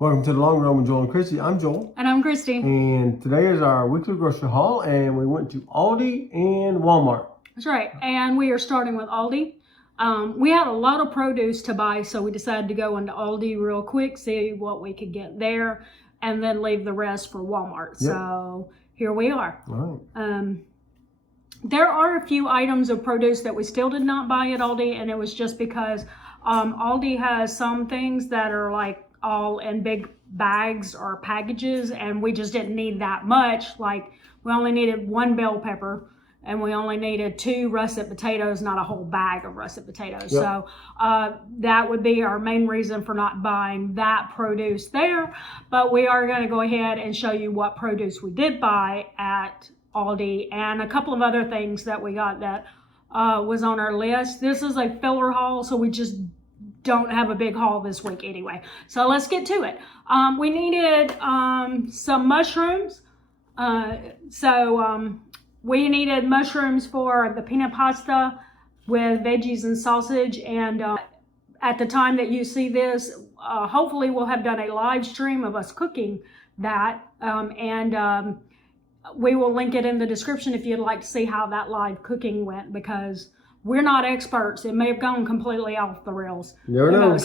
Welcome to the Long Run with Joel and Christy. I'm Joel. And I'm Christy. And today is our weekly grocery haul, and we went to Aldi and Walmart. That's right. And we are starting with Aldi. We had a lot of produce to buy, so we decided to go into Aldi real quick, see what we could get there, and then leave the rest for Walmart. Yep. So here we are. All right. There are a few items of produce that we still did not buy at Aldi, and it was just because Aldi has some things that are like all in big bags or packages, and we just didn't need that much. Like, we only needed 1 bell pepper, and we only needed 2 russet potatoes, not a whole bag of russet potatoes. Yep. So that would be our main reason for not buying that produce there. But we are going to go ahead and show you what produce we did buy at Aldi and a couple of other things that we got that was on our list. This is a filler haul, so we just don't have a big haul this week anyway. So let's get to it. We needed some mushrooms. We needed mushrooms for the peanut pasta with veggies and sausage. And at the time that you see this, hopefully we'll have done a live stream of us cooking that. We will link it in the description if you'd like to see how that live cooking went, because we're not experts. It may have gone completely off the rails. Never know.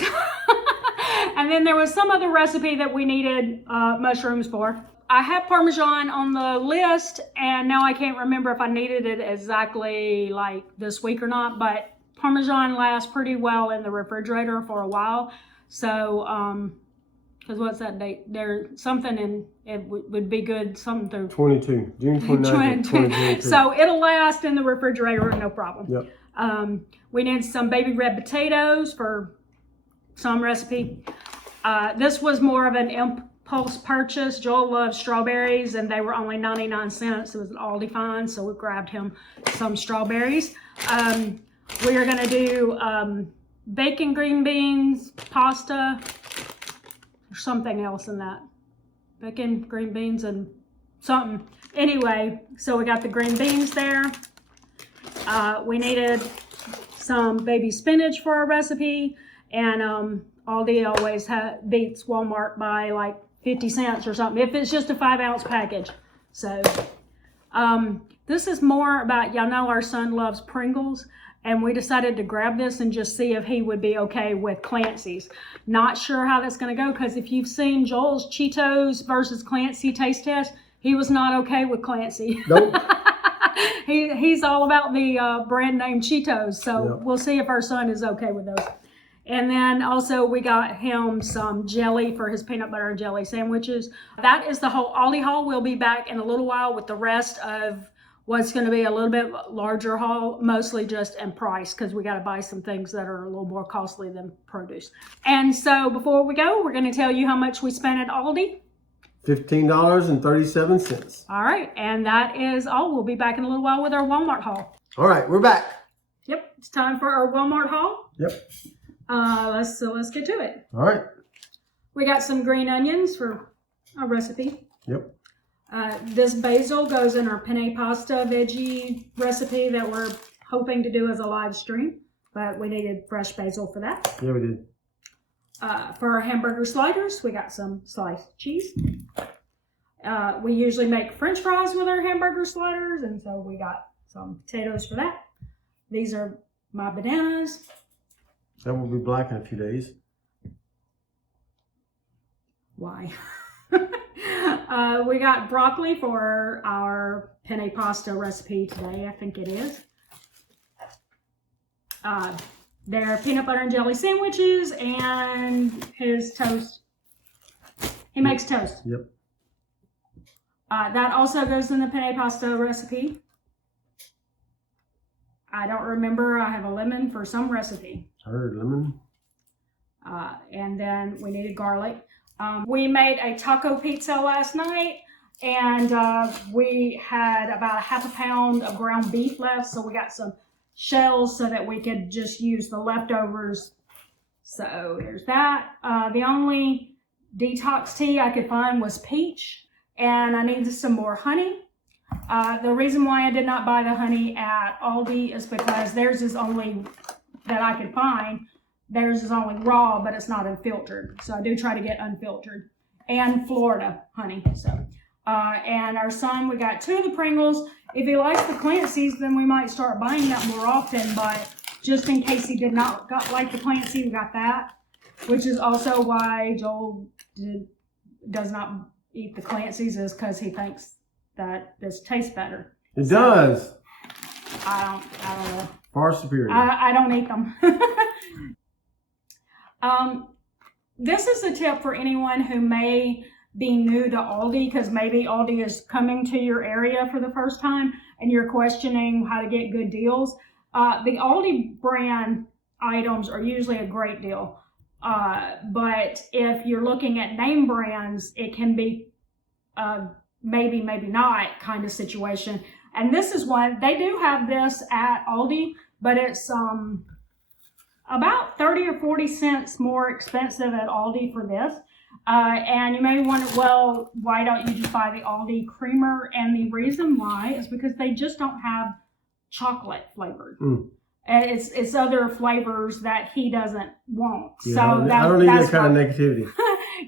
And then there was some other recipe that we needed mushrooms for. I had Parmesan on the list, and now I can't remember if I needed it exactly like this week or not, but Parmesan lasts pretty well in the refrigerator for a while. So, because what's that date? There's something in it would be good, something through 22, June 29th, 2022. So it'll last in the refrigerator, no problem. Yep. We need some baby red potatoes for some recipe. This was more of an impulse purchase. Joel loves strawberries, and they were only 99 cents. It was an Aldi find, so we grabbed him some strawberries. We are gonna do bacon, green beans, pasta, or something else in that. Bacon, green beans, and something. Anyway, so we got the green beans there. We needed some baby spinach for our recipe, and Aldi always beats Walmart by like 50 cents or something, if it's just a 5-ounce package. So this is more about, y'all know our son loves Pringles, and we decided to grab this and just see if he would be okay with Clancy's. Not sure how that's going to go, because if you've seen Joel's Cheetos versus Clancy taste test, he was not okay with Clancy. Nope. He's all about the brand name Cheetos, so yep. We'll see if our son is okay with those. And then also we got him some jelly for his peanut butter and jelly sandwiches. That is the whole Aldi haul. We'll be back in a little while with the rest of what's going to be a little bit larger haul, mostly just in price, because we got to buy some things that are a little more costly than produce. And so before we go, we're going to tell you how much we spent at Aldi. $15.37. All right, and that is all. We'll be back in a little while with our Walmart haul. All right, we're back. Yep, it's time for our Walmart haul. Yep. Let's get to it. All right. We got some green onions for our recipe. Yep. This basil goes in our penne pasta veggie recipe that we're hoping to do as a live stream, but we needed fresh basil for that. Yeah, we did. For our hamburger sliders, we got some sliced cheese. We usually make French fries with our hamburger sliders, and so we got some potatoes for that. These are my bananas. That will be black in a few days. Why? We got broccoli for our penne pasta recipe today, I think it is. They're peanut butter and jelly sandwiches, and his toast. He makes toast. Yep. That also goes in the penne pasta recipe. I don't remember. I have a lemon for some recipe. Heard lemon. And then we needed garlic. We made a taco pizza last night, and we had about 1/2 pound of ground beef left, so we got some shells so that we could just use the leftovers. So there's that. The only detox tea I could find was peach, and I needed some more honey. The reason why I did not buy the honey at Aldi is because theirs is only that I could find theirs is only raw, but it's not unfiltered. So I do try to get unfiltered. And Florida honey. So, and our son, we got 2 of the Pringles. If he likes the Clancy's, then we might start buying that more often. But just in case he did not like the Clancy, we got that. Which is also why Joel does not eat the Clancy's, is because he thinks that this tastes better. It does. I don't know. Far superior. I don't eat them. This is a tip for anyone who may be new to Aldi, because maybe Aldi is coming to your area for the first time and you're questioning how to get good deals. The Aldi brand items are usually a great deal. But if you're looking at name brands, it can be maybe not kind of situation. And this is one, they do have this at Aldi, but it's about 30 or 40 cents more expensive at Aldi for this. And you may wonder, well, why don't you just buy the Aldi creamer? And the reason why is because they just don't have chocolate flavored. It's other flavors that he doesn't want. Yeah, so I don't need that kind of negativity.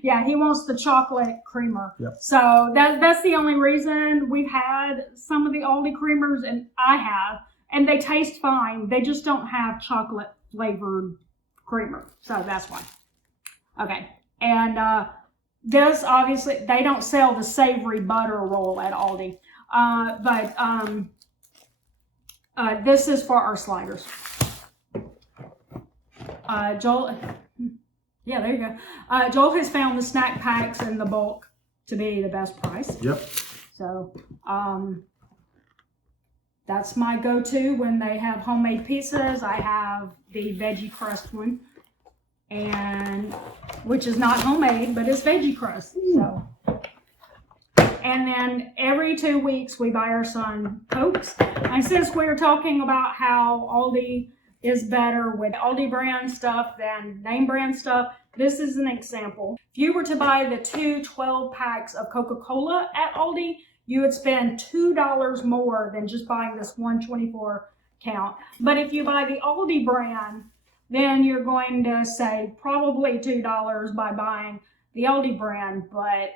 Yeah, he wants the chocolate creamer. Yep. So that's the only reason. We've had some of the Aldi creamers, and I have, and they taste fine. They just don't have chocolate flavored creamer. So that's why. Okay. And this, obviously, they don't sell the savory butter roll at Aldi. But this is for our sliders. Joel, yeah, there you go. Joel has found the snack packs in the bulk to be the best price. Yep. So that's my go-to when they have homemade pizzas. I have the veggie crust one, and which is not homemade, but it's veggie crust. So. And then every 2 weeks we buy our son Cokes. And since we're talking about how Aldi is better with Aldi brand stuff than name brand stuff, this is an example. If you were to buy the 2 12 packs of Coca-Cola at Aldi, you would spend $2 more than just buying this 124 count. But if you buy the Aldi brand, then you're going to save probably $2 by buying the Aldi brand, but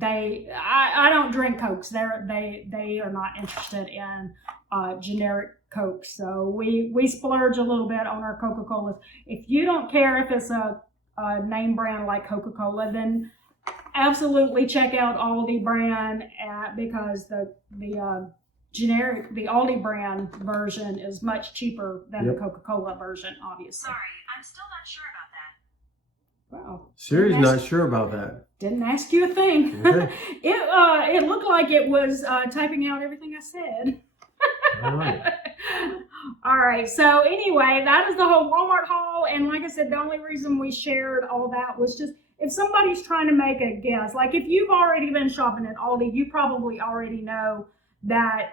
I don't drink Cokes. They are not interested in generic Coke. So we splurge a little bit on our Coca-Colas. If you don't care if it's a name brand like Coca-Cola, then absolutely check out Aldi brand because the generic, the Aldi brand version is much cheaper than the Coca-Cola version, obviously. Sorry, I'm still not sure about that. Wow. Sherry's not sure about that. Didn't ask you a thing. Okay. It looked like it was typing out everything I said. All right. All right. So anyway, that is the whole Walmart haul. And like I said, the only reason we shared all that was just if somebody's trying to make a guess, like if you've already been shopping at Aldi, you probably already know that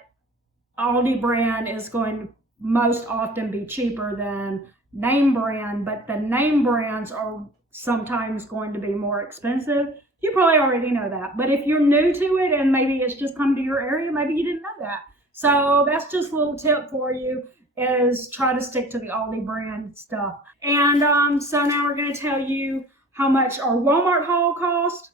Aldi brand is going to most often be cheaper than name brand, but the name brands are sometimes going to be more expensive. You probably already know that. But if you're new to it and maybe it's just come to your area, maybe you didn't know that. So that's just a little tip for you, is try to stick to the Aldi brand stuff. And so now we're going to tell you how much our Walmart haul cost.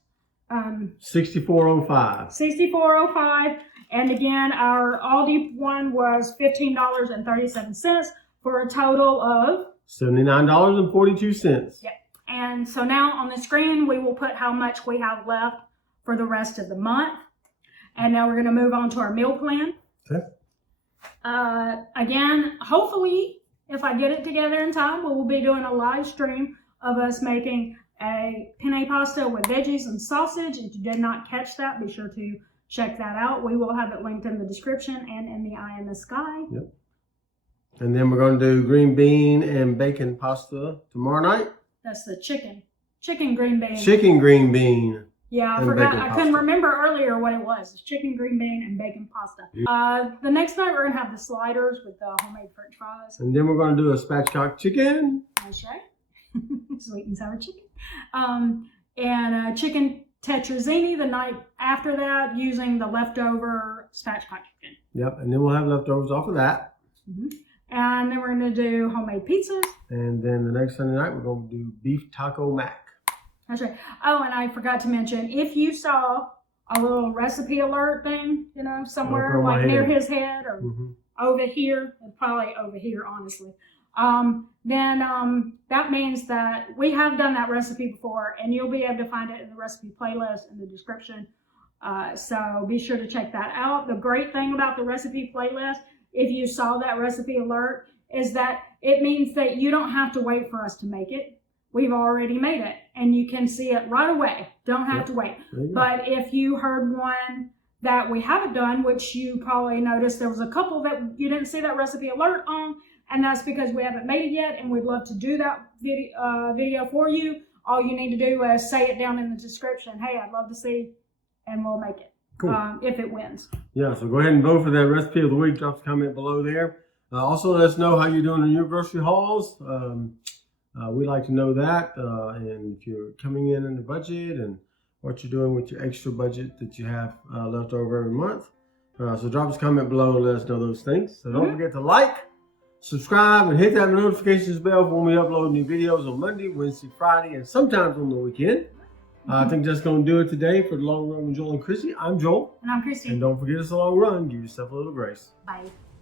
$64.05. $64.05. And again, our Aldi one was $15.37 for a total of $79.42. Yep. And so now on the screen, we will put how much we have left for the rest of the month. And now we're going to move on to our meal plan. Okay. Again, hopefully, if I get it together in time, we will be doing a live stream of us making a penne pasta with veggies and sausage. If you did not catch that, be sure to check that out. We will have it linked in the description and in the eye in the sky. Yep. And then we're going to do green bean and bacon pasta tomorrow night. That's the chicken green bean. Chicken green bean. Yeah, I and forgot. bacon I couldn't pasta. remember earlier what it was. It's chicken green bean and bacon pasta. The next night we're gonna have the sliders with the homemade French fries. And then we're going to do a spatchcock chicken. Nice, right? Sweet and sour chicken. And chicken tetrazzini the night after that, using the leftover spatchcock chicken. Yep. And then we'll have leftovers off of that. Mm-hmm. And then we're gonna do homemade pizzas. And then the next Sunday night, we're going to do beef taco mac. That's right. Oh, and I forgot to mention, if you saw a little recipe alert thing, you know, somewhere Over my like near head. his head or Mm-hmm. over here, probably over here, honestly. Then that means that we have done that recipe before, and you'll be able to find it in the recipe playlist in the description. So be sure to check that out. The great thing about the recipe playlist, if you saw that recipe alert, is that it means that you don't have to wait for us to make it. We've already made it, and you can see it right away. Don't have to wait. There you go. But if you heard one that we haven't done, which you probably noticed there was a couple that you didn't see that recipe alert on, and that's because we haven't made it yet, and we'd love to do that video for you. All you need to do is say it down in the description. Hey, I'd love to see, and we'll make it. Cool. If it wins. Yeah, so go ahead and vote for that recipe of the week. Drop a comment below there. Also, let us know how you're doing in your grocery hauls. We like to know that. And if you're coming in the budget and what you're doing with your extra budget that you have left over every month. So drop us a comment below and let us know those things. So don't forget to like, subscribe, and hit that notifications bell for when we upload new videos on Monday, Wednesday, Friday, and sometimes on the weekend. I think that's going to do it today for the Long Run with Joel and Chrissy. I'm Joel. And I'm Christy. And don't forget it's a long run. Give yourself a little grace. Bye.